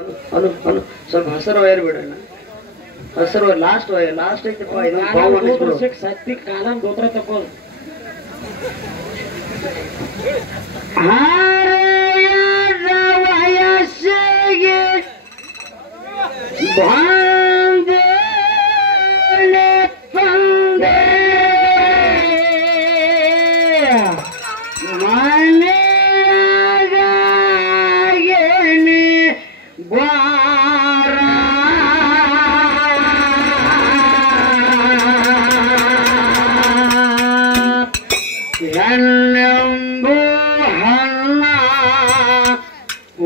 ಸ್ವಲ್ಪ ಹಸರು ವೈರ್ ಬಿಡೋಣ ಹಸರು last wire last ಐತಪ್ಪ ಇದು ಸತ್ತಿ ಕಾಲಂ ಗೋತ್ರ ತಕೋ ವಯಸ್ಸಿಗೆ ಬಂದೆ ತಂದೆ ಎನ್ನೆಂಬು ಹನ್ನ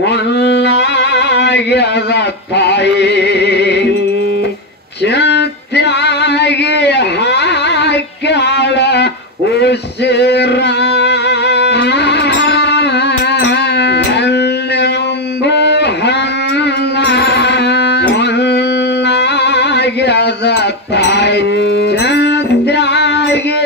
ಒನ್ನಾಗ್ಯದ ತಾಯಿ ಚತ್ಯಾಗಿ ಹಾಕ್ಯಾಳ ಉಸಿರ ಎನ್ನೆಂಬು ಹನ್ನ ಒನ್ನಾಗ್ಯದ ತಾಯಿ ಚತ್ಯಾಗಿ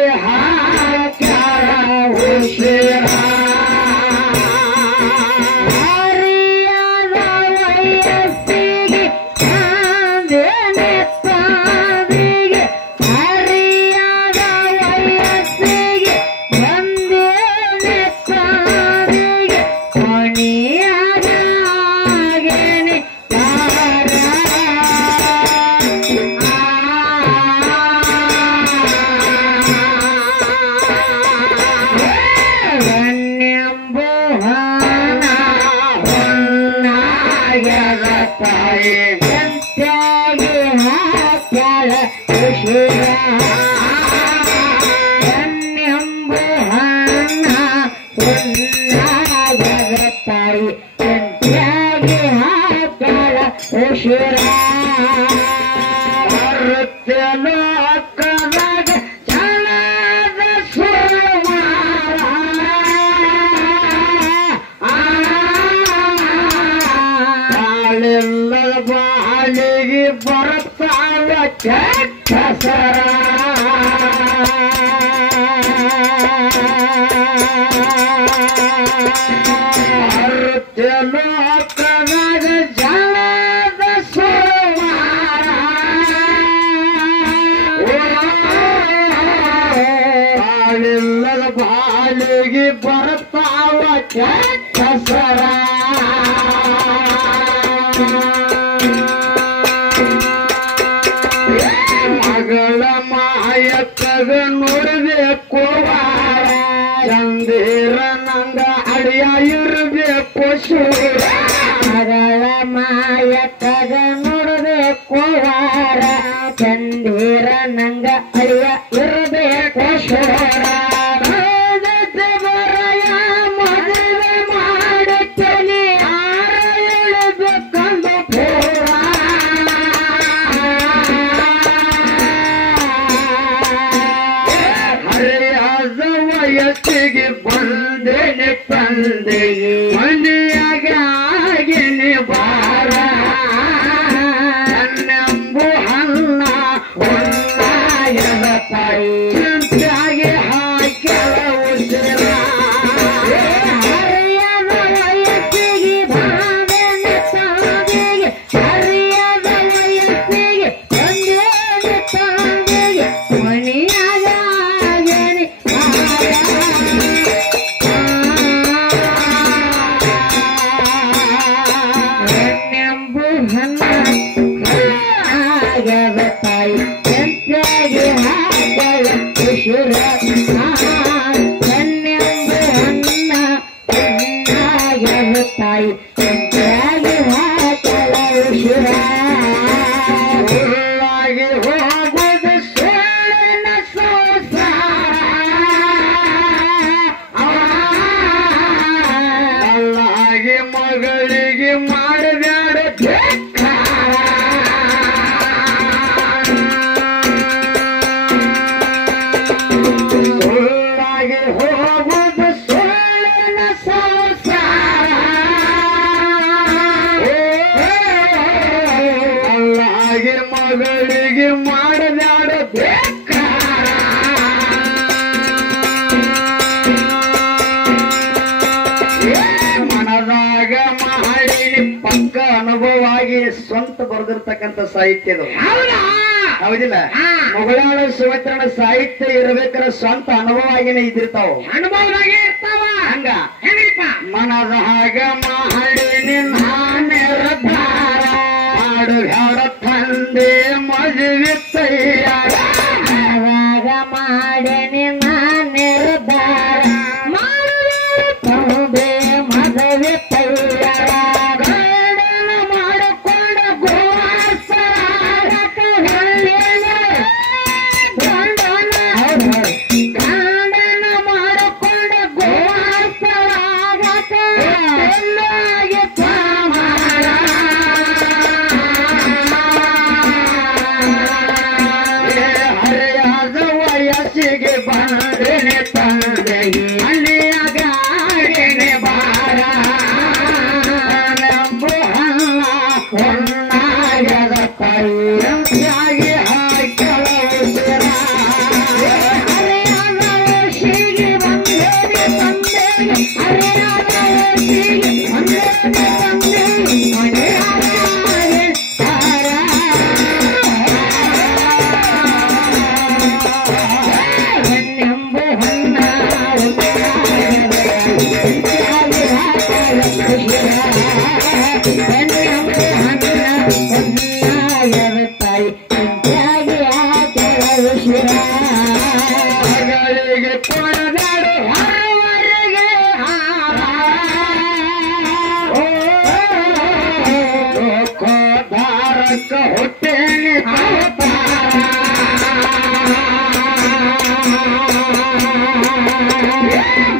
ಬಾಳಿಗೆ ಬರ್ತಾವ ಕೆಟ್ಟಸರ ಲೋಕದಾಗ ಜನದ ಸೋಮಾರ ಬಾಳಿಲ್ಲದ ಬಾಳಿಗೆ ಬರ್ತಾವ ಕೆಟ್ಟಸರ ಮಗಳ ಮಾಯಕ್ಕಗ ನೋಡಬೇಕು ಚಂದಿರ ನಂಗ ಅಡಿಯ ಇರಬೇಕು ಶೂರ ಮಗಳ ಮಾಯಕ್ಕಗ ನೋಡಬೇಕು ಚಂದಿರ ನಂಗ ಅಡಿಯ ಇರಬೇಕು ಶೂರ ವಯಸ್ಸಿಗೆ ಬಂದೇನೆ ತಂದೆ ಮನೆಯಾಗ ಆಗಿನಿ ಬಾರ ನನ್ನಂಬು ಹನ್ನ ಒನ್ನಾಯದ ತಾಯಿ ಚಿಂತೆಯಾಗಿ ಹಾಕ್ಯಾಳ ಉಸಿರ ಹರಿಯದ ವಯಸ್ಸಿಗೆ ಬಂದೇನೆ ತಂದೆಗೆ ಹರಿಯದ ವಯಸ್ಸಿಗೆ ಬಂದೇನೆ ತಂದೆಗೆ ಮನೆಯಾಗ ಆಗಿನಿ ತಾಯಿ ಚಂತೆಗೆ ಹಾಕಳ ಉಸಿರ ಕನ್ನೆಂಬು ಅನ್ನ ತಾಯಿ ಚಂತೆಗೆ ಹಾಕಳ ಉಸಿರ ಉಳ್ಳಾಗಿ ಹೋಗುದು ಸೋಳಿನ ಸಂಸಾರ ಅಲ್ಲಾಗಿ ಮಗಳಿಗೆ ಮಾಡಬ್ಯಾಡ ಬೇಕಾ ಅನುಭವವಾಗಿ ಸ್ವಂತ ಬರೆದಿರ್ತಕ್ಕಂಥ ಸಾಹಿತ್ಯದು ಹೌದಾ ಹೌದಿಲ್ಲ ಮೊಘಲಾಳ ಸುಮಿತ್ರನ ಸಾಹಿತ್ಯ ಇರ್ಬೇಕಾದ್ರೆ ಸ್ವಂತ ಅನುಭವವಾಗಿನೇ ಇದ್ದಿರ್ತಾವ ಅನುಭವದಾಗೆ ಇರ್ತಾವ ಹಂಗ ಹೆಂಗ್ರಿಪ್ಪ ಮನದ ಹಾಗ ಮಾಡಿ ನಿರ್ಧಾರ ಮಾಡು ಯಾರ ತಂದೆ ಮದುವೆ ತಯ್ಯಾರ ಮಾಡಿ ನಿರ್ಧಾರ ತಂದೆ ಮದುವೆ ತಯ್ಯಾರ ಮಾಡಿಕೊಂಡ ಗಂಡನ ಮಾಡಿಕೊಂಡ ಗೋವಾಸರಾಗತ ಹರಿಯಾದ ವಯಸ್ಸಿಗೆ ಬಂದೇನೆ ತಂದೆ ಅಲ್ಲಿಯಾಗಾಡೇನೆ ಬಾರ ನಂಬು ಹಲ್ಲ ಹೊನ್ನಾಗದ ಕೈಯಾಗಿ ಹಾಕಲ ಮಗಳಿಗೆ ಕೊಡದಾಡು ಹೊರವರೆಗೆ ಲೋಕೋದ್ಧಾರಕ ಹೊಟ್ಟೆನೆ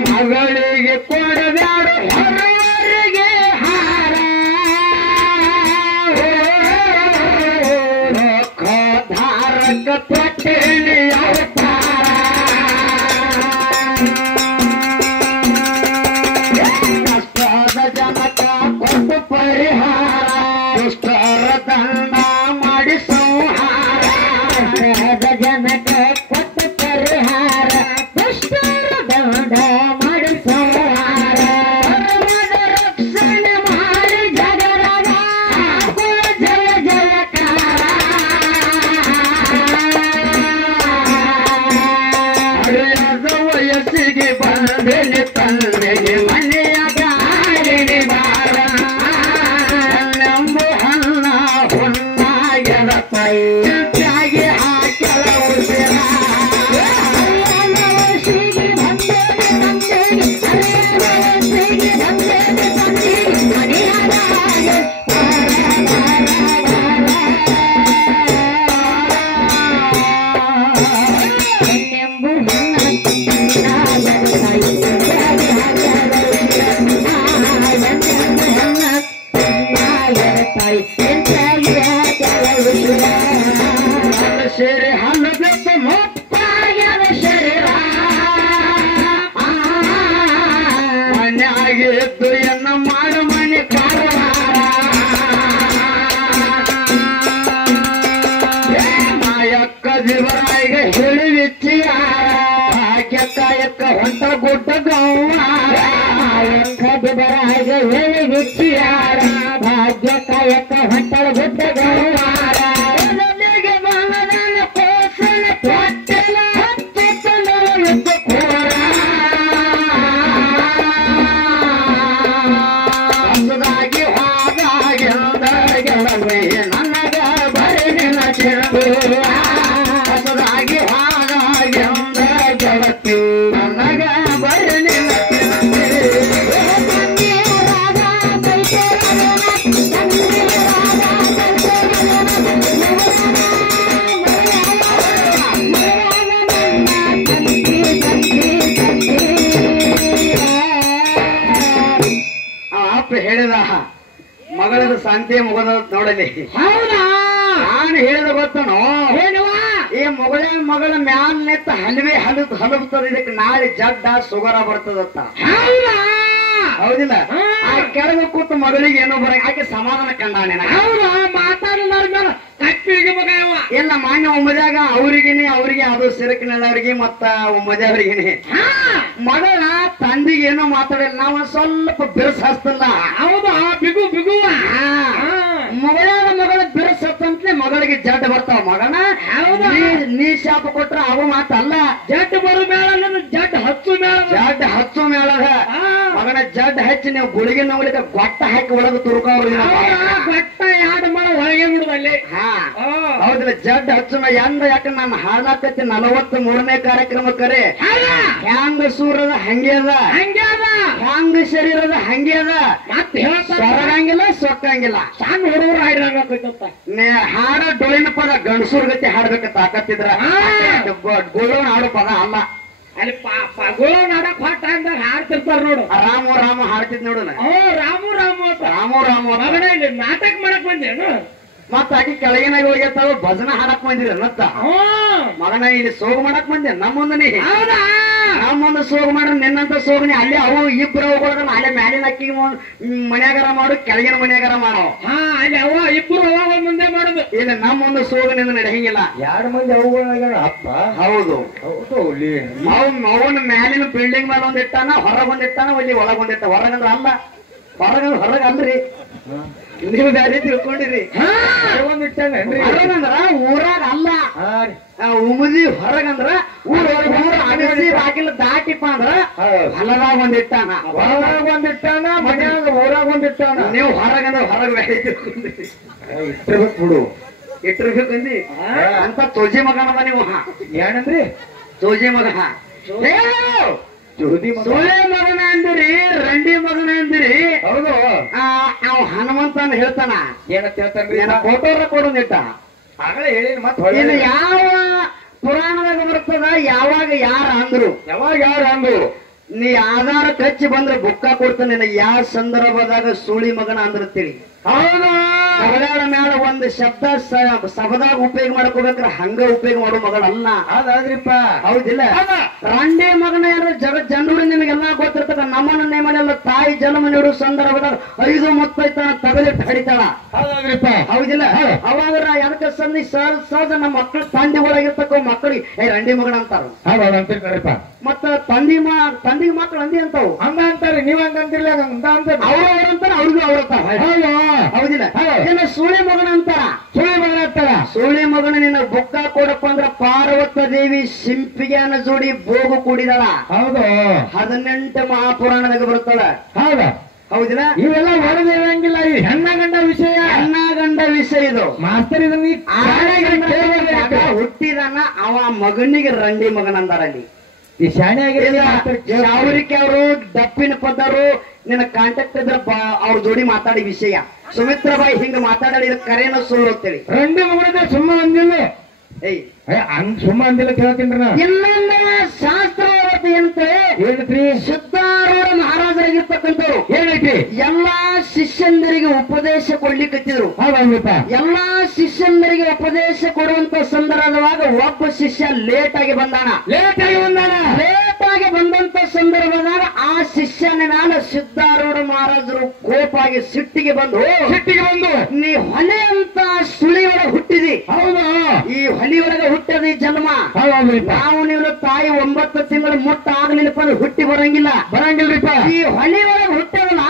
ಮಗಳಿಗೆ ಕೊಡದಾಡು ಹೊರವರೆಗೆ ಹಾರ ಲೋಕೋದ್ಧಾರಕ ತೊಟ್ಟೆನೆ ಕಷ್ಟದ ಜನಕ ಕೊಟ್ಟು ಪರಿಹಾರ ದುಷ್ಟರ ದಂಡ ಮಾಡಿ ಸಂಹಾರ ಜನಕ ಕೊಟ್ಟ ಪರಿಹಾರ ದುಷ್ಟರ ದಂಡ ಮಾಡಿ ಸಂಹಾರ ರಕ್ಷಣೆ ಮಾಡಿ ಜಗರದ ಜಯ ಜಯಕಾರ ಹರಿಯಾದ ವಯಸ್ಸಿಗೆ ಬಂದೇನೆ ತಂದೆಗೆ ಮನೆಯಾಗ ಆಡಿನಿ ಬಾರ ನಂಬು ಹನ್ನ ಹೊನ್ನಾಗದ ಕೈಯಾಗಿ ಹಾಕಲ ಉಸಿರ ಸೇರಿ ಹಲ್ಲು ಬೆತ್ತ ಮುಪ್ಪಾಯದ ಶರೀರ ಮನೆಯಾಗಿ ಎದ್ದು ಎನ್ನ ಮಾಡು ಮನೆ ಕಾರವಾರ ಮಾಯಕ್ಕ ದಿವರಾಯಿಗ ಹೇಳಿ ವಿಚ್ಚಿಯಾರ ಕಾಯಕ್ಕ ಹೊಂಟ ಗುಡ್ಡ ಗೌವಾರ ಮಾಯಕ್ಕ ದಿವರಾಯಿಗ ಹೇಳಿ ವಿಚ್ಚಿಯಾರ ಭಾಗ್ಯ ಕಾಯಕ್ಕ ಹೊಂಟಳ ಗುಡ್ಡ ಗೌವಾರ ಹೊಸದಾಗಿ ಹೋದಾಗೆಲ್ಲ ಗೆಳವೆ ನನಗ ಬರೆದಿನ ಚೆಲುವೆ ಹೊಸದಾಗಿ ಹೋದಾಗೆಲ್ಲ ಗೆಳತಿ ನನಗ ಬರೆದಿನ ಹೇಳಿದ ಮಗಳದ ಶಾಂತಿ ಮುಗದ ನೋಡಲಿ ಹೌದಾ ನಾನು ಹೇಳಿದ ಗೊತ್ತನೋ ಹೇಳುವ ಈ ಮಗಳ ಮ್ಯಾಲ ನೆತ್ತ ಹಲವೆ ಹಲುತ್ತದೆ ಇದಕ್ಕೆ ನಾಳೆ ಜಡ್ಡ ಸುಗರ ಬರ್ತದತ್ತ ಹೌದಾ ಹೌದಿಲ್ಲ ಆ ಕೆಳಗೆ ಕೂತು ಮಗಳಿಗೆ ಏನೋ ಬರ ಆಕೆ ಸಮಾಧಾನ ಕಂಡಾನೆ ಹೌದಾ ಮಾತಾಡಿದ ಕಟ್ಟಿಗೆ ಮಗ ಇಲ್ಲ ಮಾನ್ಯ ಒಮ್ಮದಾಗ ಅವ್ರಿಗೆ ಅದು ಸಿರಕಿನವ್ರಿಗೆ ಮತ್ತ ಒಮ್ಮದವ್ರಿಗೇನೆ ಮಗಳ ತಂದಿಗೆ ಏನೋ ಮಾತಾಡಿಲ್ಲ ನಾವ ಸ್ವಲ್ಪ ಬಿರ್ಸ್ ಹಸ್ತಲ್ಲ ಹೌದಾ ಬಿಗು ಬಿಗುವ ಹೋಗಿ ಜಡ್ ಬರ್ತಾವ ಮಗನ. ಹೌದಾ? ನೀ ಶಾಪ ಕೊಟ್ರ ಅವ ಮಾತಲ್ಲ. ಜಡ್ ಬರು ಮೇಳ ಜಡ್ ಹಚ್ಚು ಮೇಳ. ಜಡ್ ಹಚ್ಚು ಮೇಳದ ಮಗನ ಜಡ್ ಹಚ್ಚಿ ನೀವು ಗುಳಿಗೆ ನೋಗ್ಲಿಕ್ಕೆ ಗೊಟ್ಟ ಹಾಕಿ ಒಳಗೆ ತುರ್ಕವ್ರಿ. ಗೊಟ್ಟ ಯಾಡ್ ಮಾಡ ಹೊರಗೆ ಬಿಡುದಲ್ಲಿ. ಹೌದಿಲ್ಲ, ಜಡ್ ಹಚ್ಚು ಎಂದ ಯಾಕ ನಾನು ಹಾಡಾಕತ್ತಿ 43ನೇ ಕಾರ್ಯಕ್ರಮ ಕರೆ. ಹ್ಯಾಂಗ ಸೂರದ ಹಂಗೆ ಅದ, ಹ್ಯಾಂಗ ಶರೀರದ ಹಂಗೆ ಅದ. ಮತ್ತೆ ಸೊರಗಂಗಿಲ್ಲ ಸೊಕ್ಕಂಗಿಲ್ಲ. ಸಣ್ಣ ಹುಡುಗರು ಹಾಡಿದಂಗ ಹಾಡ ಡೊಳಿನ ಪದ ಗಂಡಸೂರ್ ಗತಿ ಹಾಡ್ಬೇಕ ತಾಕತ್ತಿದ್ರ ಗೋಳೋಣ ಹಾಡೋ ಪದ ಅಲ್ಲ. ಅಲ್ಲಿ ಗೋಳ ನಾಡಕ್ ಹೊಟ್ಟ ಅಂದಾಗ ಹಾಡ್ತಿರ್ತಾರ ನೋಡು. ರಾಮು ರಾಮು ಹಾಡ್ತಿದ್ ನೋಡು. ರಾಮು ರಾಮು ಅಂತ ರಾಮು ರಾಮು ಮಗನ ಇಲ್ಲಿ ನಾಟಕ ಮಾಡಕ್ ಬಂದೇನು. ಮತ್ತ ಆಕಿ ಕೆಳಗಿನಾಗ ಹೋಗಿರ್ತಾವ ಭಜನ ಹಾಡಕ್ ಬಂದಿರ ಮತ್ತ ಮಗನ ಇಲ್ಲಿ ಸೋಗು ಮಾಡಕ್ ಬಂದೆ ನಮ್ಮೊಂದ ನೀ. ನಮ್ಮೊಂದು ಸೋಗು ಮಾಡ್ರ ನಿನ್ನಂತ ಸೋಗನಿ ಅಲ್ಲಿ ಅವು ಇಬ್ರು ಹೋಗೋದಲ್ಲ. ಅಲ್ಲೇ ಮ್ಯಾಲಿನ ಅಕ್ಕಿ ಮನ್ಯಾಗಾರ ಮಾಡು, ಕೆಳಗಿನ ಮನ್ಯಾಗಾರ ಮಾಡೋ. ಅಲ್ಲಿ ಅವ ಇಬ್ರು ಅವ ಮುಂದೆ ಮಾಡುದು. ಇಲ್ಲ ನಮ್ಮೊಂದು ಸೋಗನಿಂದ ನಡೆಯಂಗಿಲ್ಲ. 2 ಮಂದಿ ಅವುಗಳ ಅಪ್ಪ. ಹೌದು ಅವನ ಮ್ಯಾಲಿನ ಬಿಲ್ಡಿಂಗ್ ಮೇಲೆ ಒಂದಿಟ್ಟಾನ, ಹೊರಗೊಂದಿಟ್ಟಾನ, ಅಲ್ಲಿ ಒಳಗೊಂದಿಟ್ಟ. ಹೊರಗಂದ್ರ ಅಲ್ಲ, ಹೊರಗಲ್ರಿ. ನೀವು ಬ್ಯಾರೆ ತಿಳ್ಕೊಂಡಿರಿ. ಹೊರಗಂದ್ರ ಊರಾಗ ಅಲ್ಲ, ಉಮದಿ ಹೊರಗಂದ್ರ ಬಾಗಿಲು ದಾಟಿಪ್ಪ ಅಂದ್ರ ಹೊಲದಾಗ ಒಂದಿಟ್ಟಾನ, ಮನ್ಯಾಗ ಊರಾಗ ಒಂದಿಟ್ಟಾನ. ನೀವು ಹೊರಗಂದ್ರ ಹೊರಗ ಬ್ಯಾರೆ ತಿಳ್ಕೊಂಡಿರಿ. ಇಟ್ಟಿರ್ಬೇಕು ಬಿಡು, ಇಟ್ಟಿರ್ಬೇಕಂದಿ ಅಂತ ತೋಜಿ ಮಗನದ ನೀವು. ಏನಂದ್ರಿ ತೋಜಿ ಮಗ? ಸೋಳೆ ಮಗನ ಅಂದಿರಿ, ರಂಡಿ ಮಗನ ಅಂದಿರಿ. ಹೌದು. ಅವ್ ಹನುಮಂತನ ಹೇಳ್ತಾನ. ಏನಂತ ಹೇಳ್ತಾನ್ರಿ? ಫೋಟೋರ ಕೊಡೋದಿಟ್ಟ ಆಗಲೇ ಹೇಳಿ. ಮತ್ತೆ ಇನ್ನು ಯಾವ ಪುರಾಣದಾಗ ಬರ್ತದ, ಯಾವಾಗ ಯಾರ ಅಂದ್ರು, ನೀ ಆಧಾರ ಕಚ್ಚಿ ಬಂದ್ರೆ ಬುಕ್ಕ ಕೊಡ್ತಾನೆ. ಯಾವ ಸಂದರ್ಭದಾಗ ಸೋಳಿ ಮಗನ ಅಂದಿರ್ತೀರಿ. ಹೌದಾ? ಮಗಳ ಮ್ಯಾಲ ಒಂದು ಶಬ್ದ ಸಭದಾಗ ಉಪಯೋಗ ಮಾಡ್ಕೋಬೇಕ್ರೆ ಹಂಗ ಉಪಯೋಗ ಮಾಡೋ ಮಗಳಲ್ಲ. ಹೌದ್ರಿಪ್ಪ. ಹೌದಿಲ್ಲ? ರಂಡೆ ಮಗನ ಯಾರು ಜಗತ್ ಜನರು ನಿಮಗೆಲ್ಲಾ ಗೊತ್ತಿರ್ತದ. ನಮ್ಮನ್ನ ನೇಮನೆಲ್ಲ ತಾಯಿ ಜನ್ಮ ನೀಡುವ ಸಂದರ್ಭದಾಗ 5 ಮುತ್ತೈತನ ತಗಲಿಟ್ಟು ಹಡಿತಾಳ. ಹೌದ್ರಿಪ್ಪ. ಹೌದಿಲ್ಲ? ಅವಾಗ ಅದಕ್ಕೆ ಸಂಧಿ ಸಹಜ ನಮ್ಮ ಮಕ್ಕಳು ತಂದೆ ಒಳಗಿರ್ತಕ್ಕ ಮಕ್ಕಳಿಗೆ ರಂಡಿ ಮಗನ ಅಂತಾರ. ಅಂತಿರ್ತಾರಪ್ಪ. ಮತ್ತ ತಂದಿಗೆ ಮಕ್ಕಳು ಅಂದಿ ಅಂತಾವು. ಹಂಗ ಅಂತಾರೆ. ನೀವ್ ಹಂಗ ಅಂತಿರ್ಲ ಅಂತಾರ. ಅವ್ರಂತಾರ, ಅವ್ರಿಗೂ ಅವ್ರಂತಾರ. ಹೌದಿಲ್ಲ? ಸೂಳೆ ಮಗನ ಅಂತಾರ. ಸೂಳೆ ಮಗನ ನಿನ್ನ ಬುಕ್ಕ ಕೊಡಪ್ಪ ಅಂದ್ರ ಪಾರ್ವತ ದೇವಿ ಸಿಂಪಿಗೆನ ಜೋಡಿ ಬೋಗು ಕೂಡಿದಳ. ಹೌದು. 18 ಮಹಾಪುರಾಣದಾಗ ಬರ್ತಾಳ. ಹೌದಾ? ಹೌದಿಲ್ಲ? ಇವೆಲ್ಲ ಹೊರದೇವಂಗಿಲ್ಲ. ಈ ಹೆಣ್ಣ ಗಂಡ ವಿಷಯ ಇದು ಮಾಸ್ತರ್. ಹುಟ್ಟಿದಾನ ಅವ ಮಗನಿಗೆ ರಂಡಿ ಮಗನ ಅಂದಾರ. ಅಲ್ಲಿ ಈ ಶಾಣೆ ಆಗಿರಲಿಲ್ಲ. ಅವ್ರಿಗೆ ಅವರು ದಪ್ಪಿನ ಪದರು ನಿನ್ನ ಕಾಂಟ್ಯಾಕ್ಟ್ ಇದ್ರ ಅವ್ರ ಜೋಡಿ ಮಾತಾಡಿ ವಿಷಯ. ಸುಮಿತ್ರಾಬಾಯಿ ಹಿಂಗ ಮಾತಾಡಿದ ಕರೇನ ಸುಳ್ಳು ಅಂತೇಳಿ ರಂಡಿ ಮಗನ ಸುಮ್ಮ ಅಂದಿಲ್ಲ. ಸುಮ್ಮ ಅಂದಿಲ್ಲ ಕೇಳ್ತೀನಿ. ಇನ್ನೊಂದು ಶಾಸ್ತ್ರ ಅಂತ ಏನೈತ್ರಿ? ಸಿದ್ಧಾರೂಢ ಮಹಾರಾಜರಾಗಿರ್ತಕ್ಕಂಥವ್ರು ಏನೈತಿ? ಎಲ್ಲಾ ಶಿಷ್ಯಂದರಿಗೆ ಉಪದೇಶ ಕೊಡ್ಲಿಕ್ಕತ್ತಿದ್ರು. ಹೌದಾ? ಎಲ್ಲಾ ಶಿಷ್ಯಂದರಿಗೆ ಉಪದೇಶ ಕೊಡುವಂತ ಸಂದರ್ಭದಾಗ ಒಬ್ಬ ಶಿಷ್ಯ ಲೇಟ್ ಆಗಿ ಬಂದಾನ. ಲೇಟ್ ಆಗಿ ಬಂದಂತ ಸಂದರ್ಭದಾಗ ಆ ಶಿಷ್ಯನ ಮ್ಯಾಲ ಸಿದ್ಧಾರೂಢ ಮಹಾರಾಜರು ಕೋಪಾಗಿ ಸಿಟ್ಟಿಗೆ ಬಂದು ನೀ ಹೊಲೆ ಅಂತ ಸುಳಿಯೊಳಗೆ ಹುಟ್ಟಿದಿ. ಹೌದಾ? ಈ ಹೊಲಿಯೊಳಗೆ ಹುಟ್ಟದ ಈ ಜನ್ಮ. ನಾವು ನೀವು ತಾಯಿ 9 ತಿಂಗಳು ಮುಟ್ಟ ಆಗ್ಲಿಲ್ಲಪ್ಪ ಅಂದ್ರೆ ಹುಟ್ಟಿ ಬರಂಗಿಲ್ರಿಪ್ಪ. ಈ ಹೊಲಿ ಒಳಗೆ ಹುಟ್ಟದಲ್ಲ,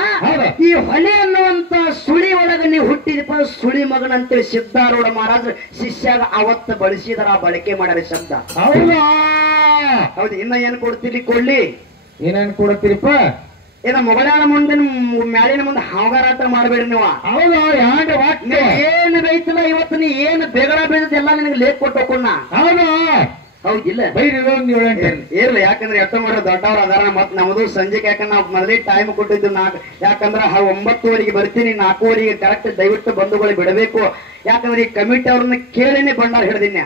ಈ ಹೊಲಿ ಅನ್ನುವಂತ ಸುಳಿ ಒಳಗೆ ನೀವು ಹುಟ್ಟಿದಪ್ಪ ಸುಳಿ ಮಗನ ಅಂತೇಳಿ ಸಿದ್ಧಾರೂಢ ಮಹಾರಾಜರು ಶಿಷ್ಯಾಗ ಅವತ್ತು ಬಳಸಿದಾರ. ಬಳಕೆ ಮಾಡ್ಯಾರ ಶಬ್ದ. ಹೌದು. ಇನ್ನ ಏನ್ ಕೊಡ್ತೀರಿ? ಕೊಡ್ಲಿ. ಏನೇನ್ ಕೊಡ್ತೀರಿಪ್ಪ? ಏನ ಮೊಬೈಲ್ ಮುಂದಿನ ಮ್ಯಾಲಿನ ಮುಂದೆ ಹಾಗಾರಾಟ ಮಾಡ್ಬೇಡ್ರಿ ನೀವು. ಏನ್ ಬೈತಲ್ಲ ಇವತ್ತು ನೀ ಏನ್ ಬೇಗಡ ಬೀಳದ ಎಲ್ಲ ನಿನಗೆ ಲೇಟ್ ಕೊಟ್ಟು ಹೋಗೋಣ. ಹೌದಿಲ್ಲ? ಇರ್ಲಿ. ಯಾಕಂದ್ರೆ ಎಷ್ಟ ಮಾಡೋ ದೊಡ್ಡವ್ರ ಅದಾರ. ಮತ್ ನಮ್ದು ಸಂಜೆಗೆ ಯಾಕಂದ್ರೆ ನಾವು ಮೊದಲೇ ಟೈಮ್ ಕೊಟ್ಟಿದ್ದು ಯಾಕಂದ್ರೆ 9:00 ಬರ್ತೀನಿ, 4:00 ಕರೆಕ್ಟ್ ದಯವಿಟ್ಟು ಬಂಧುಗಳು ಬಿಡಬೇಕು. ಯಾಕಂದ್ರೆ ಈ ಕಮಿಟಿ ಅವ್ರನ್ನ ಕೇಳಿನೇ ಬಂಡಾರ ಹಿಡ್ದಿನ್ಯ.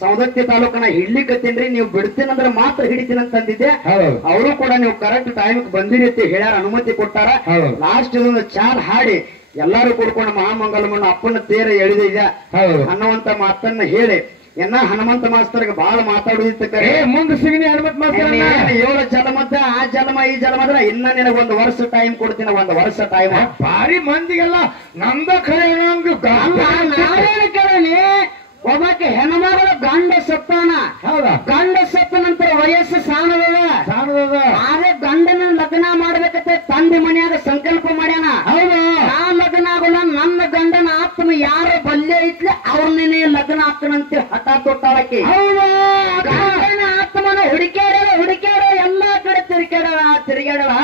ಸೌದತ್ತಿ ತಾಲೂಕನ ಹಿಡ್ಲಿಕ್ಕತ್ತೀನ್ರಿ, ನೀವು ಬಿಡ್ತೀನಂದ್ರೆ ಮಾತ್ರ ಹಿಡಿತೀನಿ ಅಂತ ಅಂದಿದ್ದೆ. ಅವರು ಕೂಡ ನೀವು ಕರೆಕ್ಟ್ ಟೈಮ್ ಬಂದಿರಿ ಅಂತ ಹೇಳ್ಯಾರ, ಅನುಮತಿ ಕೊಟ್ಟಾರ. ಲಾಸ್ಟ್ ಇದೊಂದು ಚಾರ್ ಹಾಡಿ ಎಲ್ಲಾರು ಕೂಡ್ಕೊಂಡು ಮಹಾಮಂಗಲಮಣ್ಣ ಅಪ್ಪನ ತೇರ ಎಳೆದಿದೆ ಅನ್ನುವಂತ ಮಾತನ್ನ ಹೇಳಿ ಹನುಮಂತ ಮಾಸ್ತರ್ಗೆ ಬಹಳ ಮಾತಾಡುದಿತ್ತ. ಮುಂದೆ ಸಿಗನಿ ಹನುಮಂತ ಮಾಸ್ತರ್ 7 ಜನ್ಮದ ಆ ಜನ್ಮ ಈ ಜನ್ಮದ್ರ ಇನ್ನ ನಿನಗೆ 1 ವರ್ಷ ಟೈಮ್ ಕೊಡ್ತೀನಿ. 1 ವರ್ಷ ಟೈಮ್. ಭಾರಿ ಮಂದಿಗೆಲ್ಲ ನಮ್ದ ಖರೆ ಕೇಳಿ. ಒಬ್ಬಕ್ಕೆ ಹೆಣ್ಮಗಳ ಗಂಡ ಸತ್ತಾನ. ಹೌದಾ? ಗಂಡ ಸತ್ತ ನಂತರ ವಯಸ್ಸು ಸಾಣದ. ಆದ್ರೆ ಗಂಡನ ಲಗ್ನ ಮಾಡ್ಬೇಕಂತ ತಂದೆ ಮನ್ಯಾಗ ಸಂಕಲ್ಪ ಮಾಡ್ಯಾನ. ಹೌದಾ? ನಾ ಲಗ್ನ ಆಗೋಲ್ಲ, ನನ್ನ ಗಂಡನ ಆತ್ಮ ಯಾರ ಬಲ್ಯ ಐತ್ಲೆ ಅವ್ರನ್ನೇ ಲಗ್ನ ಹಾಕನಂತ ಹಠ ತೊಟ್ಟಾಳಕ್ಕೆ. ಗಂಡನ ಆತ್ಮನ ಹುಡುಕ್ಯಾಡ ಎಲ್ಲಾ ಕಡೆ ತಿರುಗಾಡವ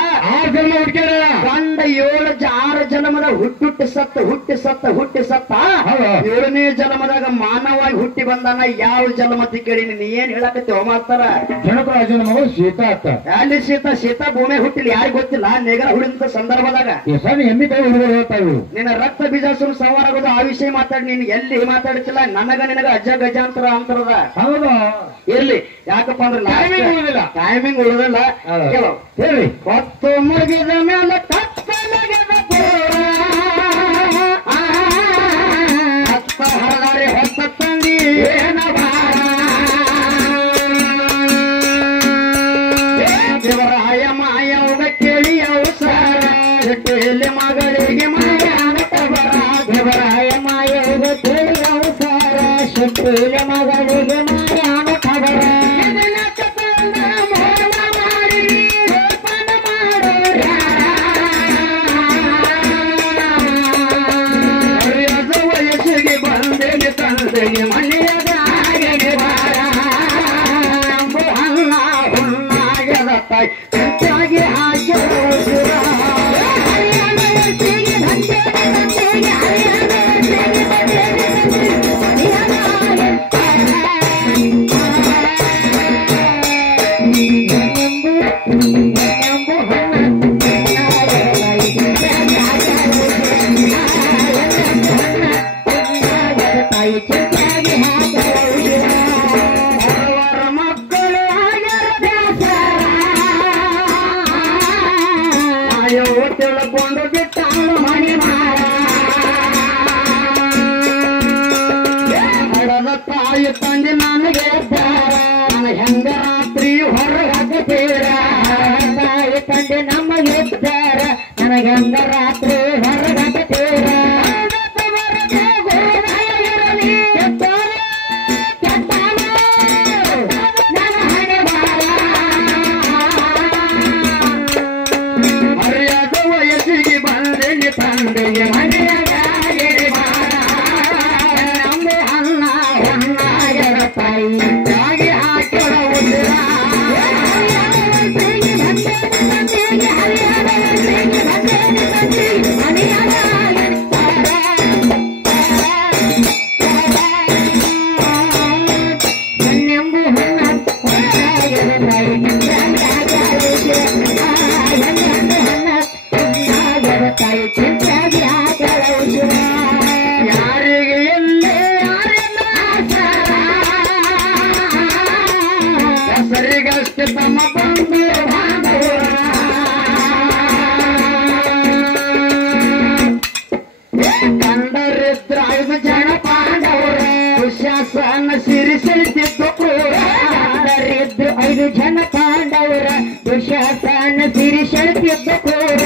ಗಂಡ 6 ಜನ್ಮದ ಹುಟ್ಟಿ ಸತ್ತ 7ನೇ ಜನ್ಮದಾಗ ಮಾನವಾಗಿ ಹುಟ್ಟಿ ಬಂದಾನ. ಯಾವ ಜನ್ಮತಿ ಕೇಳಿ ನೀ ಏನ್ ಹೇಳಕತ್ತಿ ಮಾಸ್ತರ? ಜನಕರಾಜನ ಮಗಳು ಸೀತಾ ಅತ್ತ. ಅಲ್ಲಿ ಸೀತಾ ಭೂಮಿ ಹುಟ್ಟಿಲ್ಲ ಯಾರಿಗ ಗೊತ್ತಿಲ್ಲ. ನೆಗರ ಹುಡಿದ ಸಂದರ್ಭದಾಗ ಎಮ್ಮಿ ಕೈ ಹುಡುಗರು ಹೇಳ್ತಾವು ನಿನ್ನ ರಕ್ತ ಬೀಜಾಸುರ ಸವಾರ ಆಗೋದು ಆ ವಿಷಯ ಮಾತಾಡಿ ನೀನ್ ಎಲ್ಲಿ ಮಾತಾಡ್ತಿಲ್ಲ. ನಿನಗ ಅಜ್ಜ ಗಜಾಂತರ ಅಂತರದ. ಹೌದು ಇರ್ಲಿ, ಯಾಕಪ್ಪ ಅಂದ್ರೆ ಟೈಮಿಂಗ್ ಉಳಿದಿಲ್ಲ. ಹೇಳಿ. ಹೊತ್ತು ಮುಗಿದ ಮೇಲೆ ಹರದಾರಿ ಹೊತ್ತ ತಂದಿ ದೇವರಾಯ ಮಾಯವ ಕೇಳಿ ಅವಸರ ಎಲ್ಲಿ ಮಗಳಿಗೆ ಮಾಯಾನ ತಬರ. ದೇವರಾಯ ಮಾಯವ ಕೇಳಿ ಅವಸರ ಶೆಟ್ಟಿಲೆ ಮಗಳಿಗೆ ಮಾಯಾನ ತಬರ. ವಯಸ್ಸಿಗೆ ಬಂದೆಗೆ ತಂದೆಗೆ ಮನೆಯಾಗ ಹುಣ್ಣಾಗದ ತಾಯಿ ಹೆಚ್ಚಾಗಿ ಹಾಕಿ ತಿಳ್ಕೊಂಡು ಬಿಟ್ಟಾಳು ಮಣಿ ಮಾರ. ಹಡದ ತಾಯಿ ತಂದೆ ನನಗೆ ನಾನು ಹೆಂಗ ರಾತ್ರಿ ಹೊರಗಾಕತೀರ. ತಾಯಿ ತಂದೆ ನಮಗೆ ನನಗೆ ಹೆಂಗ ರಾತ್ರಿ ಹೊರಗಾಕತೀರ. ತಂದೆಗೆ ಮನೆಯಾಗ ನಮ್ಮ ಹೊನ್ನಾಗರ ತಾಯಿ ಹಾಕಿದ ಉಸಿರ. ಯಾರಿಗೆ ಎಲ್ಲೇ ಹೆಸರಿಗಷ್ಟೇ ತಮ್ಮ ಬಂದು ಕಂಡರಿದ್ರ 5 ಜನ ಪಾಂಡವರ ದುಶ್ಯಾಸನ ಸಿರಿಸಿಳಿತಿದ್ದು ಕ್ರೂರ. ಕಂಡರಿದ್ರು 5 ಜನ ಪಾಂಡವರ ದುಶ್ಯಾಸನ ಸಿರಿಸಿಳಿತಿದ್ದು ಕ್ರೂರ.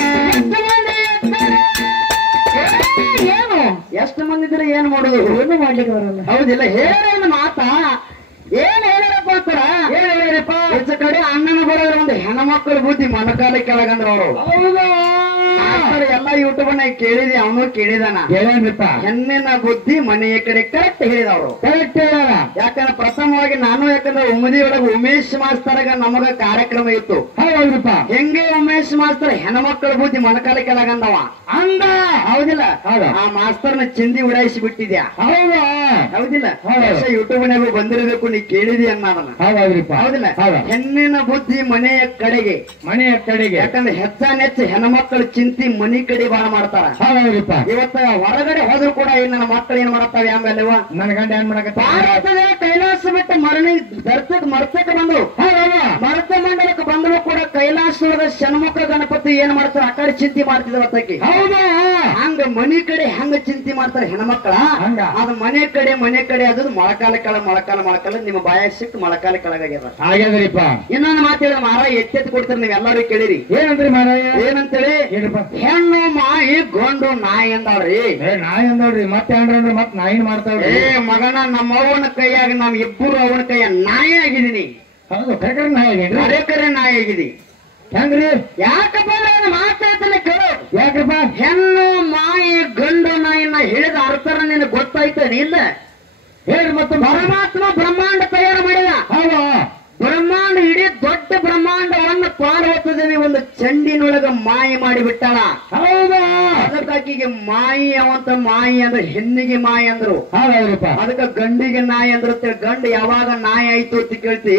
ಎಷ್ಟು ಮಂದಿ ಇದ್ರೆ ಏನ್ ಮಾಡುದು? ಏನು ಮಾಡ್ಲಿಕ್ಕೆ ಬರಲ್ಲ. ಹೌದಿಲ್ಲ? ಹೇಳೋದು ಮಾತಾ ಏನ್ ಹೇಳಪ್ಪ ಅಂತಾರ. ಹೇಳಿರಪ್ಪ ಹೆಚ್ಚ ಕಡೆ ಅಣ್ಣನ ಬರೋದ್ರ ಒಂದು ಹೆಣ್ಮಕ್ಳು ಬುದ್ಧಿ ಮೊಣಕಾಲ ಕೆಳಗಂದ್ರ ಅವರು. ಎಲ್ಲ ಯೂಟ್ಯೂಬ್ನ ಕೇಳಿದೆ, ಅವನು ಕೇಳಿದಾನ. ಹೆಣ್ಣಿನ ಬುದ್ಧಿ ಮನೆಯ ಕಡೆ ಕರೆಕ್ಟ್ ಹೇಳಿದವರು. ಕರೆಕ್ಟ್ ಹೇಳ. ಯಾಕಂದ್ರೆ ಪ್ರಥಮವಾಗಿ ನಾನು ಯಾಕಂದ್ರೆ ಉಮ್ಮದಿಯೊಳಗೆ ಉಮೇಶ್ ಮಾಸ್ತರ್ಗ ನಮಗ ಕಾರ್ಯಕ್ರಮ ಇತ್ತು. ಹೌದಪ್ಪ. ಹೆಂಗೆ ಉಮೇಶ್ ಮಾಸ್ತರ್ ಹೆಣ್ಮಕ್ಳ ಬುದ್ಧಿ ಮೊಣಕಾಲ ಕೆಳಗಂದವ ಅಂದ. ಹೌದಿಲ್ಲ? ಆ ಮಾಸ್ತರ್ನ ಚಿಂದಿ ಉಡಾಯಿಸಿ ಬಿಟ್ಟಿದ್ಯಾ? ಹೌದಾ? ಹೌದಿಲ್ಲ? ಯೂಟ್ಯೂಬ್ನಾಗ ಬಂದಿರಬೇಕು, ನೀ ಕೇಳಿದಿ ಅನ್ನೋದನ್ನ. ಹೌದಿಲ್ಲ? ಹೆಣ್ಣಿನ ಬುದ್ಧಿ ಮನೆಯ ಕಡೆಗೆ ಯಾಕಂದ್ರೆ ಹೆಚ್ಚಾನೆಚ್ಚು ಹೆಣ್ಮಕ್ಳು ಚಿಂತಿ ಮನಿ ಕಡೆ ಬಾಳ ಮಾಡ್ತಾರ. ಇವತ್ತ ಹೊರಗಡೆ ಹೋದ್ರು ಕೂಡ ನನ್ನ ಮಕ್ಕಳು ಏನ್ ಮಾಡತ್ತಾವ ಆಮೇಲೆ ನನ್ನ ಗಂಡ ಏನ್ ಮಾಡಕತ್ತ ಕೈಲಾಸ ಬಿಟ್ಟು ಮರ್ತಕ್ಕೆ ಬಂದ್ರು. ಮರ್ತ ಮಂಡಲಕ್ಕೆ ಬಂದ್ರು ಕೂಡ ಕೈಲಾಸದ ಷಣ್ಮುಖ ಗಣಪತಿ ಏನ್ ಮಾಡ್ತಾರ ಆ ಕಡೆ ಚಿಂತೆ ಮಾಡ್ತಿದ್ರು ಹೊತ್ತಕ್ಕೆ. ಹೌದಾ? ಹಂಗ ಮನಿ ಕಡೆ ಹಂಗ ಚಿಂತೆ ಮಾಡ್ತಾರ ಹೆಣ್ಮಕ್ಳ. ಅದ್ ಮನೆ ಕಡೆ ಅದು ಮೊಳಕಾಲ ನಿಮ್ಮ ಬಾಯಾಗ ಸಿಕ್ತು ಮೊಳಕಾಲ ಕೆಳಗಾಗ್ಯದ. ಹಾಗಾದ್ರಿಪ್ಪ ಇನ್ನೊಂದು ಮಾತಾಡಿದ್ರೆ ಮಾರ ಎತ್ತೆತ್ತು ಕೊಡ್ತಾರೆ, ನೀವ್ ಎಲ್ಲಾರು ಕೇಳಿರಿ. ಏನಂದ್ರಿ ಮಾರಾಯ? ಏನಂತೇಳಿ? ಹೆಣ್ಣು ಮಾಯಿ ಗೊಂಡು ನಾಯಿ ಅಂದಾವ್ರಿ. ನಾಯಿ ಅಂದವ್ರಿ. ಮತ್ತೆ ಏನ್ರಿ? ಮತ್ ನಾಯಿ ಮಾಡ್ತಾವ್ರಿ. ಮಗನ ನಮ್ಮ ಅವನ ಕೈಯಾಗ ನಾವ್ ಇಬ್ಬರು ಅವನ ಕೈಯ ನಾಯಿ ಆಗಿದೀನಿ. ಹೌದು, ಕರೆ ನಾಯಿ ಆಗಿದಿ. ಹೆಂಗ್ರಿ? ಯಾಕಪ್ಪ ಮಾತಾಡ್ತಾನೆ ಕೇಳು. ಯಾಕಪ್ಪ? ಹೆಣ್ಣು ಮಾಯಿ ಗಂಡು ನಾಯಿನ ಹೇಳಿದ ಅರ್ಥನ ಐತಾನೆ ಇಲ್ಲ ಹೇಳಿ ಮತ್ತೆ ಪರಮಾತ್ಮ ಬ್ರಹ್ಮಾಂಡ ತಯಾರು ಮಾಡಿದ. ಹೌದಾ ಬ್ರಹ್ಮಾಂಡ ಇಡೀ ದೊಡ್ಡ ಬ್ರಹ್ಮಾಂಡವನ್ನು ಪಾರ್ವತದೇವಿ ಒಂದು ಚಂಡಿನೊಳಗ ಮಾಯಿ ಮಾಡಿ ಬಿಟ್ಟಾಳ. ಹೌದಾ ಅದಕ್ಕಾಕಿಗೆ ಮಾಯಿ ಅವಂತ ಮಾಯಿ ಅಂದ್ರೆ ಹೆಣ್ಣಿಗೆ ಮಾಯಿ ಅಂದ್ರು. ಹೌದಪ್ಪ ಅದಕ್ಕ ಗಂಡಿಗೆ ನಾಯಿ ಅಂದ್ರ ಗಂಡ ಯಾವಾಗ ನಾಯಿ ಆಯ್ತು ಅಂತ ಕೇಳ್ತಿ.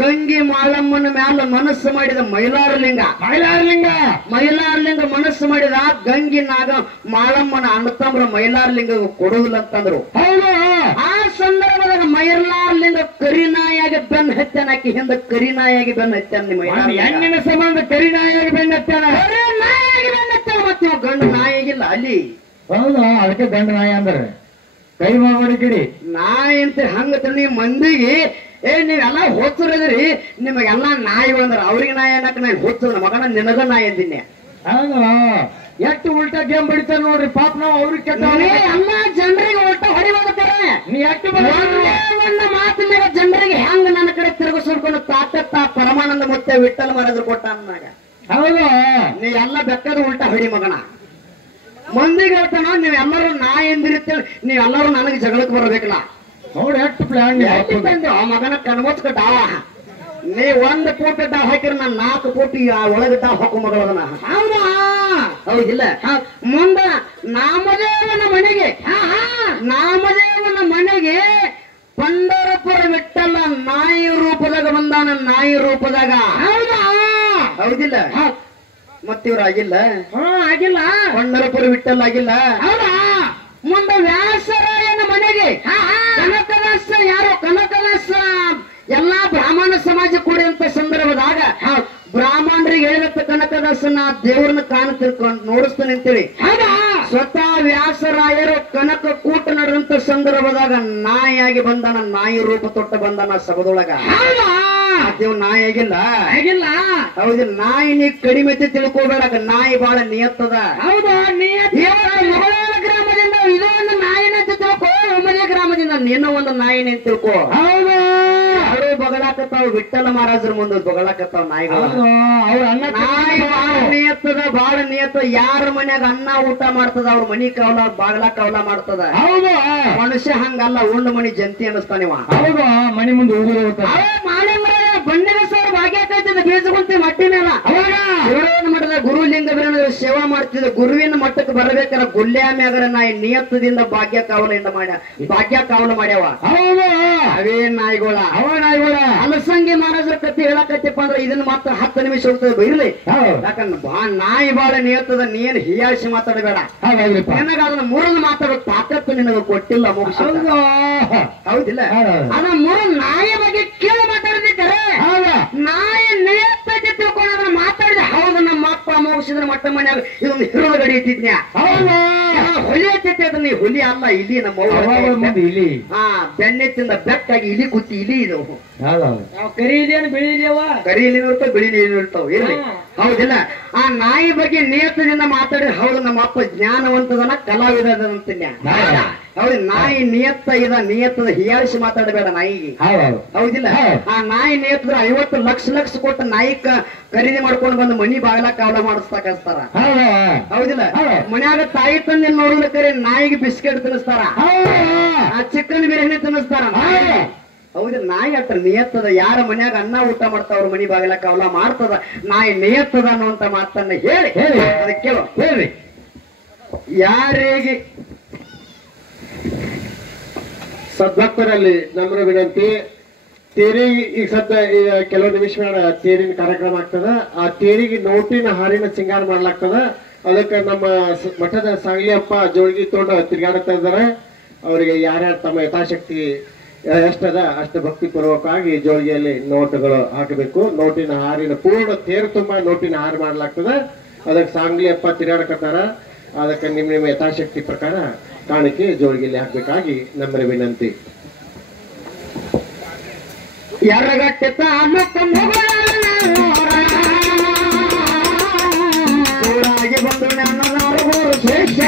ಗಂಗಿ ಮಾಳಮ್ಮನ ಮ್ಯಾಲ ಮನಸ್ಸು ಮಾಡಿದ ಮೈಲಾರಲಿಂಗ ಮನಸ್ಸು ಮಾಡಿದ ಗಂಗಿ ನಾಗ ಮಾಳಮ್ಮನ ಅಣ್ಣತಂಬ್ರ ಮೈಲಾರಲಿಂಗ ಕೊಡುದಿಲ್ಲ ಅಂತಂದ್ರು. ಆ ಸಂದರ್ಭದಾಗ ಮೈಲಾರಲಿಂಗ ಕರಿನಾಯಾಗಿ ಬೆನ್ನ ಹತ್ಯಾನಾಕಿ ಹಿಂದ ಕರಿನಾಯಾಗಿ ಬೆನ್ನ ಹತ್ಯಾನ. ಹೆಣ್ಣಿನ ಸಂಬಂಧ ಕರಿನಾಯಾಗಿ ಬೆನ್ನ ಹತ್ಯಾನ ಮತ್ತೆ ಗಂಡು ನಾಯಿಗಿಲ್ಲ ಅಲ್ಲಿ. ಹೌದಾ ಅದಕ್ಕೆ ಗಂಡ ನಾಯಿ ಅಂದ್ರೆ ಕೈ ಮಾಡಿ ಕಿಡಿ ನಾಯಿ ಅಂತ ಹಂಗ ನೀವು ಮಂದಿಗೆ ನೀವೆಲ್ಲ ಹೋಗ್ತಿರದ್ರಿ ನಿಮಗೆಲ್ಲಾ ನಾಯಿಗಳು ಅಂದ್ರ ಅವ್ರಿಗೆ ನಾಯಿ ಅನ್ನಕ್ ನಾನು ಹೋಗ್ತದ ಮಗನ ನಿನಗ ನಾಯಿ ಅಂದಿನಿ. ಹೌದಾ ಎಷ್ಟು ಉಲ್ಟಾ ಗೇಮ್ ಬಡಿತಾರ ನೋಡ್ರಿ ಪಾಪ ನಾವು ಅವ್ರಿಗೆ ಕೆಟ್ಟ ಎಲ್ಲ ಜನರಿಗೆ ಒಟ್ಟ ಹೊಡಿಬೋದಾರೆ. ನೀ ಎಷ್ಟು ಒಂದು ಮಾತಿನ ಜನರಿಗೆ ಹೆಂಗ ನನ್ನ ಕಡೆ ತಿರುಗಿಸ್ಕೊಂಡು ತಾತ ಪರಮಾನಂದ ಮುತ್ತೆ ವಿಠ್ಠಲ ಮಹಾರಾಜರು ಕೊಟ್ಟ ಅನ್ನಾಗ. ಹೌದಾ ನೀ ಎಲ್ಲ ಬೆಕ್ಕದ ಉಲ್ಟಾ ಹೊಡಿ ಮಗನ. ಮಂದಿಗೆ ಹೇಳ್ತಾನ ನೀವೆಲ್ಲರೂ ನಾಯಿ ಎಂದಿರುತ್ತೇಳಿ ನೀವೆಲ್ಲರೂ ನನಗೆ ಜಗಳಕ್ಕೆ ಬರಬೇಕಲ್ಲ ನೋಡಿ ಎಷ್ಟು ಪ್ಲಾನ್ ಆ ಮಗನ ಕಣ್ಮುಚ್ಕ ಡಾವ ನೀ 1 ಫೂಟ್ ಡಾವ್ ಹಾಕಿರ ನಾನು 4 ಫೂಟ್ ಒಳಗೆ ಡಾವ್ ಹಾಕೋ ಮಗಳದನ. ಹೌದಾ ಹೌದಿಲ್ಲ. ಮುಂದ ನಾಮದೇವನ ಮನೆಗೆ ಪಂಡರಪುರ ವಿಠ್ಠಲ ನಾಯಿ ರೂಪದಾಗ ಬಂದಾನ. ನಾಯಿ ರೂಪದಾಗ ಹೌದಾ ಹೌದಿಲ್ಲ. ಮತ್ತಿವ್ರು ಆಗಿಲ್ಲ ಆಗಿಲ್ಲ ಪಂಡರಪುರ ವಿಠ್ಠಲ ಆಗಿಲ್ಲ. ಹೌದಾ ಮುಂದ ವ್ಯಾಸರಾಯನ ಮನೆಗೆ ಕನಕದಾಸ ಯಾರು ಕನಕದಾಸ ಎಲ್ಲಾ ಬ್ರಾಹ್ಮಣ ಸಮಾಜ ಕೂಡಿದಂತ ಸಂದರ್ಭದಾಗ ಬ್ರಾಹ್ಮಣರಿಗೆ ಹೇಳಿದ ಕನಕದಾಸನ ದೇವ್ರನ್ನ ಕಾಣ ತಿಳ್ಕೊಂಡು ನೋಡಿಸ್ತಾನೆ ಅಂತೇಳಿ ಸ್ವತಃ ವ್ಯಾಸರಾಯರು ಕನಕ ಕೂಟ ನಡೆದಂತ ಸಂದರ್ಭದಾಗ ನಾಯಿಯಾಗಿ ಬಂದಾನ. ನಾಯಿ ರೂಪ ತೊಟ್ಟ ಬಂದಾನ ಸಭದೊಳಗ. ದೇವ್ ನಾಯಿ ಆಗಿಲ್ಲ ಹೌದಿಲ್ಲ. ನಾಯಿ ನೀ ಕಡಿಮೆ ತಿಳ್ಕೋಬೇಡ. ನಾಯಿ ಬಹಳ ನಿಯತ್ತದ. ಹೌದಾ ಗ್ರಾಮದಿಂದ ಇದೊಂದು ನಾಯಿನ ತಿಳ್ಕೋ. ಉಮಲೆ ಗ್ರಾಮದಿಂದ ನೀನು ಒಂದು ನಾಯಿನ ತಿಳ್ಕೋ. ಹೌದಾ ಅವರು ಬಗಳಾಕತ್ತಾವ ವಿಠ್ಠಲ ಮಹಾರಾಜರ ಮುಂದೆ ಬಗಳಾಕತ್ತಾವ ನಾಯಿಗಳು. ನಾಯಿ ಬಹಳ ನಿಯತ್ತದ ಬಹಳ ನಿಯತ್ತ. ಯಾರ ಮನ್ಯಾಗ ಅನ್ನ ಊಟ ಮಾಡ್ತದ ಅವ್ರ ಮನಿ ಕವಲ ಬಾಗ್ಲಾ ಕವಲ ಮಾಡ್ತದ. ಹೌದಾ ಮನುಷ್ಯ ಹಂಗಲ್ಲ ಉಂಡು ಮಣಿ ಜಂತಿ ಅನ್ನಿಸ್ತಾನಿವ. ಹೌದಾ ಮನಿ ಮುಂದೆ ಬಂಡಿಗ ಸರ್ ಭಾಗ್ಯಾಕೈತಿದ್ದ ಬೀಜಗುಂತಿ ಮಟ್ಟಿ ಮೇಲ ಗುರುವಿನ ಮಠದ ಗುರುಲಿಂಗ ಸೇವಾ ಮಾಡ್ತಿದ್ದ. ಗುರುವಿನ ಮಟ್ಟಕ್ಕೆ ಬರಬೇಕಾರ ಗುಲ್ಯ ಮ್ಯಾಗರ ನಾಯಿ ನಿಯತ್ತದಿಂದ ಭಾಗ್ಯ ಕಾವಲಿಂದ ಮಾಡ್ಯಾವ. ಅವೇ ನಾಯಿಗೋಳ ಅಲಸಂಗಿ ಮಹಾರಾಜರ ಕಥೆ ಹೇಳಕತ್ತಪ್ಪ ಅಂದ್ರೆ ಇದನ್ನ ಮಾತ್ರ 10 ನಿಮಿಷ ಹೋಗ್ತದೆ ಬೈರ್ಲಿ. ಯಾಕಂದ್ರೆ ನಾಯಿ ಬಾಳ ನಿಯತ್ತದ. ನೀನ್ ಹಿಯಾಸಿ ಮಾತಾಡಬೇಡ. ನಿನಗ ಅದನ್ನ ಮುರಿದು ಮಾತಾಡೋ ತಾಕತ್ತು ನಿನಗ ಕೊಟ್ಟಿಲ್ಲ. ಹೌದಿಲ್ಲ. ಅದ ಮುರಿದು ನಾಯಿ ಬಗ್ಗೆ ಕೇಳಿ ಮಾತಾಡಿದ್ರೆ ನಾಯಿ ನಿಯತ್ತೈತಿ ತಿಳ್ಕೊಂಡ್ರೆ ಮಾತಾಡಿದ. ಹೌದು ನಮ್ಮ ಅಪ್ಪ ಮುಗಿಸಿದ್ರೆ ಮಟ್ಟ ಮನ್ಯಾಗ ಇದೊಂದು ಹಿರಿದ ಗಡಿ ಇಟ್ಟಿದ್ನ್ಯಾ. ಹುಲಿ ಹತ್ತೈತಿ ಅದ. ನೀ ಹುಲಿ ಅಲ್ಲ ಇಲ್ಲಿ ನಮ್ಮ ಇಲ್ಲಿ ಬೆನ್ನೆತ್ತಿಂದ ಬೆಕ್ಕಾಗಿ ಇಲಿ ಕುತ್ತಿ ಇಲಿ ಇದು. ಕರಿ ಇಲಿಯನ್ ಬಿಳಿ ಇಲಿಯವ ಕರಿ ಇಲಿ ಇರ್ತಾವ ಬಿಳಿ ಇಲಿ ಇರ್ತಾವ ಇರ್ಲಿ. ಹೌದಿಲ್ಲ. ಆ ನಾಯಿ ಬಗ್ಗೆ ನಿಯತ್ತದಿಂದ ಮಾತಾಡಿದ್ರೆ ಹೌದು ನಮ್ಮ ಅಪ್ಪ ಜ್ಞಾನವಂತದನ ಕಲಾವಿದ ಅಂತೀನಿ. ಹೌದು ನಾಯಿ ನಿಯತ್ತದ ಹಿಯಾಳಿಸಿ ಮಾತಾಡಬೇಡ ನಾಯಿಗೆ. ಹೌದಿಲ್ಲ. ಆ ನಾಯಿ ನಿಯತ್ತದ 50 ಲಕ್ಷ ಕೊಟ್ಟು ನಾಯಿ ಖರೀದಿ ಮಾಡ್ಕೊಂಡು ಬಂದು ಮನಿ ಬಾಗ್ಲ ಕಾವಲ ಮಾಡಿಸ್ತಾಕಸ್ತಾರ. ಹೌದಿಲ್ಲ. ಮನ್ಯಾಗ ತಾಯಿ ತಂದೆ ನೋಡಿದ ಕರೆ ನಾಯಿಗೆ ಬಿಸ್ಕೆಟ್ ತಿನ್ನಿಸ್ತಾರ. ಚಿಕನ್ ಬಿರಿಯಾನಿ ತಿನ್ನಿಸ್ತಾರ. ಹೌದಿಲ್ಲ. ನಾಯಿ ಅಟ್ಟ ನಿಯತ್ತದ. ಯಾರ ಮನ್ಯಾಗ ಅನ್ನ ಊಟ ಮಾಡ್ತಾವ ಅವ್ರ ಮನಿ ಬಾಗಿಲ ಕವಲ ಮಾಡ್ತದ. ನಾಯಿ ನಿಯತ್ತದ ಅನ್ನುವಂತ ಮಾತನ್ನ ಹೇಳಿ ಅದಕ್ಕೆ ಹೇಳ್ರಿ. ಯಾರಿಗೆ ಸದ್ಭಕ್ತರಲ್ಲಿ ನಮ್ರ ವಿನಂತಿ. ತೇರಿ ಈಗ ಸದ್ಯ ಈಗ ಕೆಲವು ನಿಮಿಷ ತೇರಿನ ಕಾರ್ಯಕ್ರಮ ಆಗ್ತದ. ಆ ತೇರಿಗೆ ನೋಟಿನ ಹಾರಿನ ಸಿಂಗಾರ ಮಾಡ್ಲಾಗ್ತದ. ಅದಕ್ಕೆ ನಮ್ಮ ಮಠದ ಸಾಂಗ್ಲಿಯಪ್ಪ ಜೋಳ್ಗಿ ತೊಗೊಂಡು ತಿರ್ಗಾಡ್ತಾ ಇದ್ದಾರೆ. ಅವರಿಗೆ ಯಾರ್ಯಾರು ತಮ್ಮ ಯಥಾಶಕ್ತಿ ಎಷ್ಟದ ಅಷ್ಟು ಭಕ್ತಿ ಪೂರ್ವಕವಾಗಿ ಜೋಳಿಗೆಯಲ್ಲಿ ನೋಟುಗಳು ಹಾಕಬೇಕು. ನೋಟಿನ ಹಾರಿನ ಪೂರ್ಣ ತೇರು ತುಂಬಾ ನೋಟಿನ ಹಾರು ಮಾಡ್ಲಾಗ್ತದೆ. ಅದಕ್ಕೆ ಸಾಂಗ್ಲಿಯಪ್ಪ ತಿರ್ಗಾಡಕತ್ತಾರ. ಅದಕ್ಕೆ ನಿಮ್ಮ ಯಥಾಶಕ್ತಿ ಪ್ರಕಾರ ಕಾಣಿಕೆ ಜೋಳಿಗೆಯಲ್ಲಿ ಹಾಕ್ಬೇಕಾಗಿ ನಮ್ಮರ ವಿನಂತಿ. ಯಾರಗಟ್ಟೆ ಬಂದು ನನ್ನ ಶ್ರೇಷ್ಠ